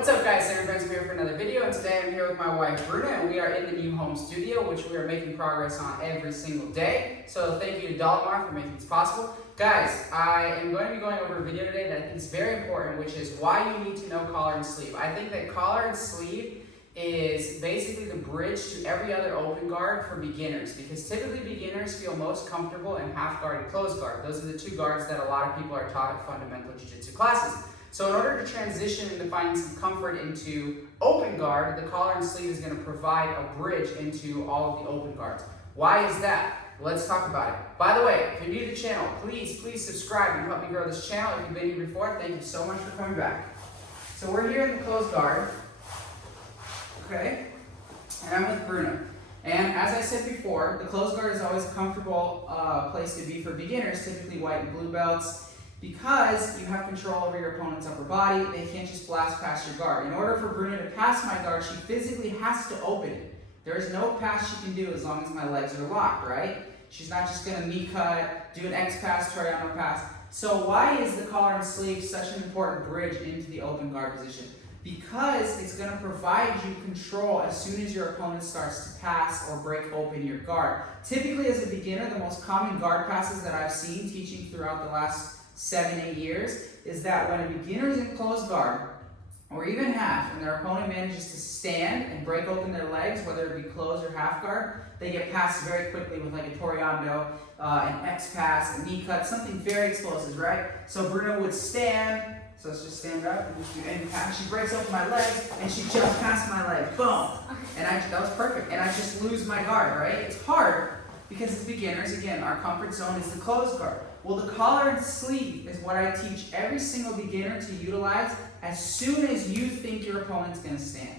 What's up guys, Aaron Benson here for another video, and today I'm here with my wife Bruna, and we are in the new home studio, which we are making progress on every single day. So thank you to Dolomar for making this possible. Guys, I am going to be going over a video today that I think is very important, which is why you need to know collar and sleeve. I think that collar and sleeve is basically the bridge to every other open guard for beginners, because typically beginners feel most comfortable in half guard and closed guard. Those are the two guards that a lot of people are taught at fundamental jiu-jitsu classes. So in order to transition into finding some comfort into open guard, the collar and sleeve is going to provide a bridge into all of the open guards. Why is that? Let's talk about it. By the way, if you're new to the channel, please subscribe and help me grow this channel. If you've been here before, thank you so much for coming back. So we're here in the closed guard, okay? And I'm with Bruna. And as I said before, the closed guard is always a comfortable place to be for beginners, typically white and blue belts, because you have control over your opponent's upper body. They can't just blast past your guard. In order for Bruna to pass my guard, she physically has to open it. There is no pass she can do as long as my legs are locked, right? She's not just going to knee cut, do an X pass, Toriano pass. So why is the collar and sleeve such an important bridge into the open guard position? Because it's going to provide you control as soon as your opponent starts to pass or break open your guard. Typically as a beginner, the most common guard passes that I've seen teaching throughout the last 7-8 years is that when a beginner is in closed guard, or even half, and their opponent manages to stand and break open their legs, whether it be closed or half guard, they get passed very quickly with like a Toriano, an X pass, a knee cut, something very explosive, right? So Bruna would stand, so let's just stand up and just do any pass. She breaks open my legs and she jumps past my leg, boom! And that was perfect, and I just lose my guard, right? It's hard because as beginners, again, our comfort zone is the closed guard. Well, the collar and sleeve is what I teach every single beginner to utilize as soon as you think your opponent's going to stand.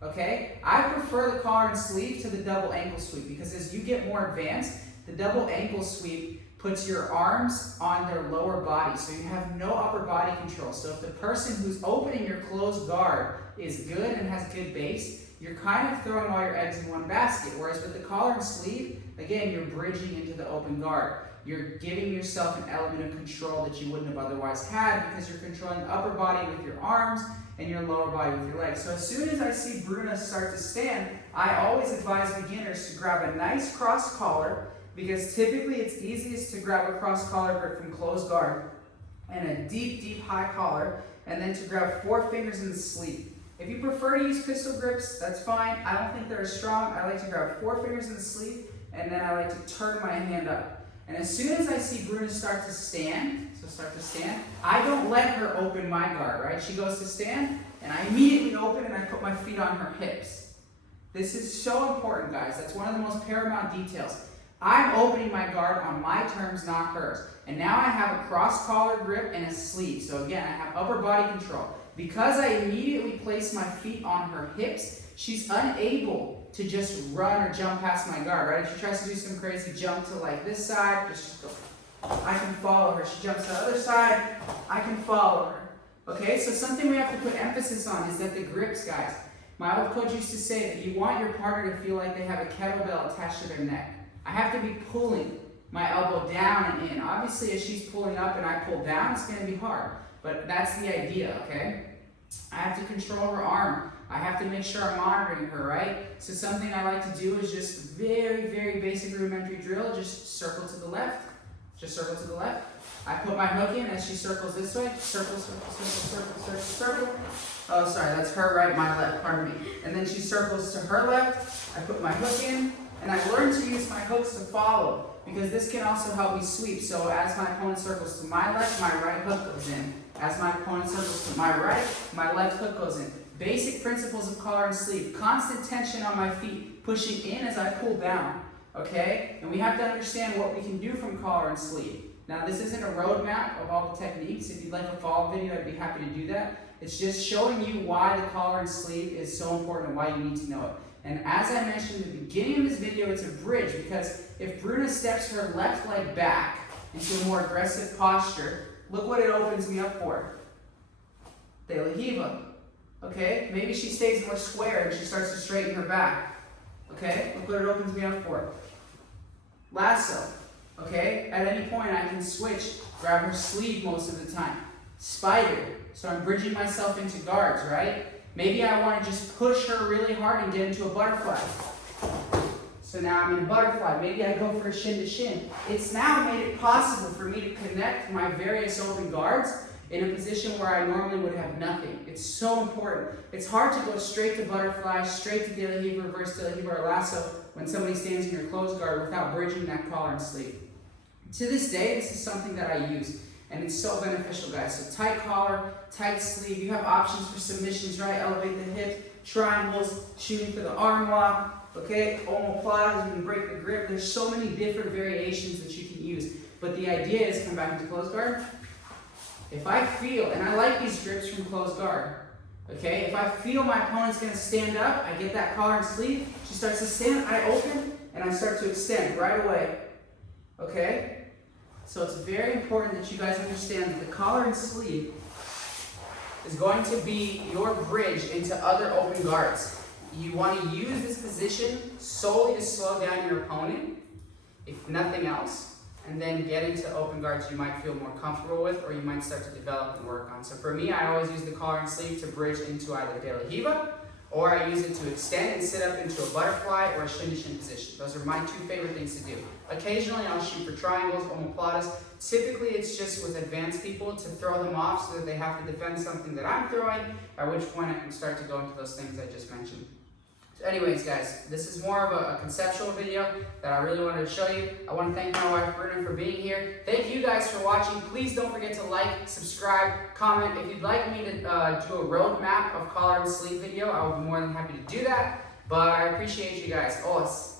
Okay? I prefer the collar and sleeve to the double ankle sweep because as you get more advanced, the double ankle sweep puts your arms on their lower body, so you have no upper body control. So if the person who's opening your closed guard is good and has good base, you're kind of throwing all your eggs in one basket. Whereas with the collar and sleeve, again, you're bridging into the open guard. You're giving yourself an element of control that you wouldn't have otherwise had because you're controlling the upper body with your arms and your lower body with your legs. So as soon as I see Bruna start to stand, I always advise beginners to grab a nice cross collar, because typically it's easiest to grab a cross collar grip from closed guard and a deep high collar, and then to grab 4 fingers in the sleeve. If you prefer to use pistol grips, that's fine. I don't think they're as strong. I like to grab 4 fingers in the sleeve, and then I like to turn my hand up. And as soon as I see Bruna start to stand, I don't let her open my guard, right? She goes to stand, and I immediately open and I put my feet on her hips. This is so important, guys. That's one of the most paramount details. I'm opening my guard on my terms, not hers. And now I have a cross collar grip and a sleeve. So again, I have upper body control. Because I immediately place my feet on her hips, she's unable to just run or jump past my guard, right? If she tries to do some crazy jump to like this side, just go. I can follow her. She jumps to the other side, I can follow her. Okay, so something we have to put emphasis on is that the grips, guys. My old coach used to say that you want your partner to feel like they have a kettlebell attached to their neck. I have to be pulling my elbow down and in. Obviously, as she's pulling up and I pull down, it's going to be hard. But that's the idea, okay? I have to control her arm. I have to make sure I'm monitoring her, right? So something I like to do is just very basic rudimentary drill. Just circle to the left. Just circle to the left. I put my hook in as she circles this way. Circle. Oh, sorry, that's her right, my left, pardon me. And then she circles to her left. I put my hook in, and I learn to use my hooks to follow, because this can also help me sweep. So as my opponent circles to my left, my right hook goes in. As my opponent circles to my right, my left hook goes in. Basic principles of collar and sleeve. Constant tension on my feet, pushing in as I pull down, okay? And we have to understand what we can do from collar and sleeve. Now, this isn't a roadmap of all the techniques. If you'd like a follow-up video, I'd be happy to do that. It's just showing you why the collar and sleeve is so important and why you need to know it. And as I mentioned in the beginning of this video, it's a bridge, because if Bruna steps her left leg back into a more aggressive posture, look what it opens me up for. De la Hiva. Okay? Maybe she stays more square and she starts to straighten her back. Okay? Look what it opens me up for. Lasso. Okay? At any point I can switch, grab her sleeve most of the time. spider. So I'm bridging myself into guards, right? Maybe I want to just push her really hard and get into a butterfly. So now I'm in a butterfly. Maybe I go for a shin to shin. It's now made it possible for me to connect my various open guards in a position where I normally would have nothing. It's so important. It's hard to go straight to butterfly, straight to De La Riva, reverse De La Riva or lasso when somebody stands in your closed guard without bridging that collar and sleeve. To this day, this is something that I use, and it's so beneficial, guys. So tight collar, tight sleeve. You have options for submissions, right? Elevate the hip, triangles, shooting for the arm lock, okay? Omoplatas, you can break the grip. There's so many different variations that you can use. But the idea is, come back into closed guard. If I feel, and I like these grips from closed guard, okay? If I feel my opponent's gonna stand up, I get that collar and sleeve, she starts to stand, I open, and I start to extend right away, okay? So it's very important that you guys understand that the collar and sleeve is going to be your bridge into other open guards. You want to use this position solely to slow down your opponent, if nothing else, and then get into open guards you might feel more comfortable with or you might start to develop and work on. So for me, I always use the collar and sleeve to bridge into either De La Riva, or I use it to extend and sit up into a butterfly or a shin to shin position. Those are my two favorite things to do. Occasionally I'll shoot for triangles, omoplatas. Typically it's just with advanced people to throw them off so that they have to defend something that I'm throwing, at which point I can start to go into those things I just mentioned. So anyways, guys, this is more of a conceptual video that I really wanted to show you. I want to thank my wife, Bruna, for being here. Thank you guys for watching. Please don't forget to like, subscribe, comment. If you'd like me to do a roadmap of collar and sleeve video, I would be more than happy to do that. But I appreciate you guys. Os.